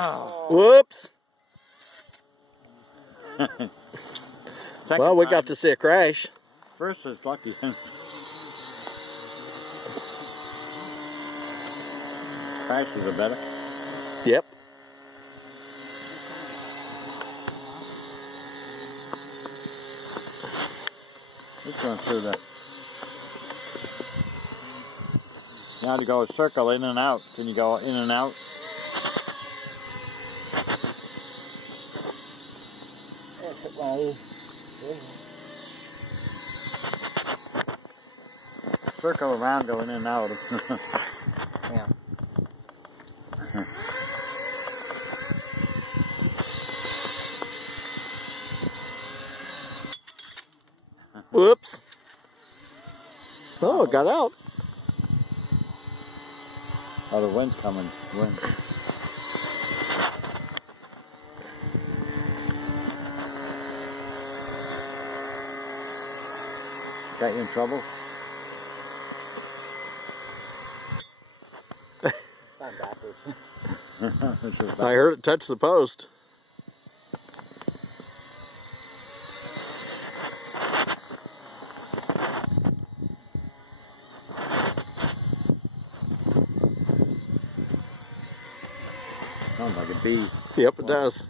Oh. Whoops. Well, we got to see a crash. First is lucky. Crashes are better. Yep. Just going through the... Now to go a circle in and out. Can you go in and out? Circle around, go in and out. Yeah. Whoops. Oh, it got out. Oh, the wind's coming. Wind. Got you in trouble? I heard it touch the post. Sounds like a bee. Yep, it does.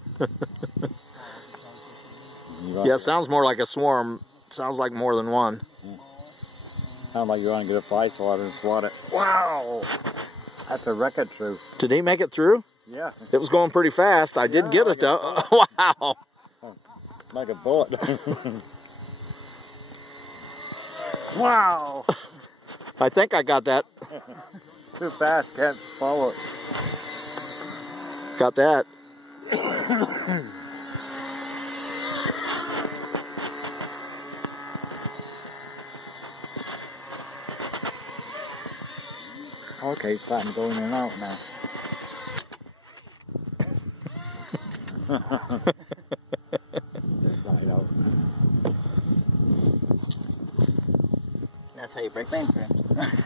Yeah, it sounds more like a swarm. Sounds like more than one. Sounds like you want to get a fly swatter and swat it. Wow! That's a wreck-it through. Did he make it through? Yeah. It was going pretty fast. I did get it though. Wow! Like a bullet. Wow! I think I got that. Too fast, can't follow it. Got that. Okay, it's starting to go in and out now. That's how you break mainframes.